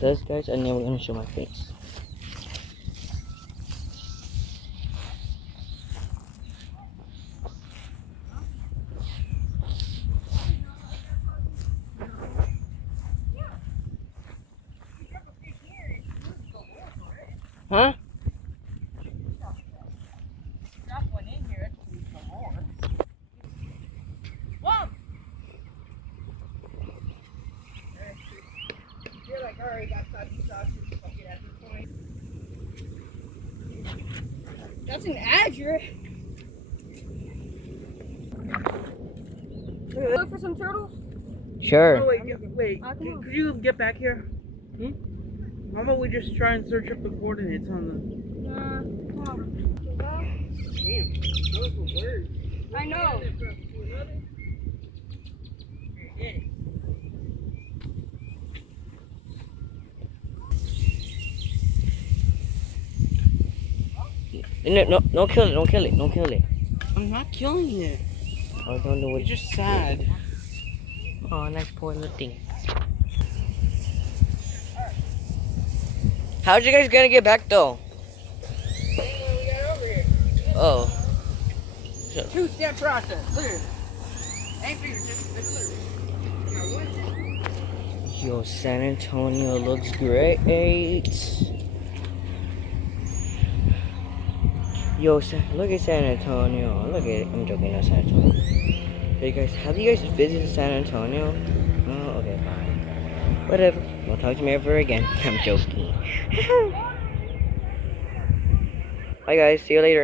Thus guys, I'm never gonna show my face. Huh? That's an azure. Look for some turtles. Sure. Oh, wait. Could you get back here? How about we just try and search up the coordinates on the... Come on. Damn, those were words. I know. No, don't kill it, don't kill it, don't kill it. I'm not killing it. I don't know what. It's just sad. Oh, nice poor little thing. How'd you guys gonna get back though? Oh. Two-step process. Look at it. Ain't figured just Yo, San Antonio looks great. Yo, look at San Antonio. Look at it. I'm joking, not San Antonio. Hey guys, have you guys visited San Antonio? Oh, okay, fine. Whatever. Don't talk to me ever again. I'm joking. Bye guys, see you later.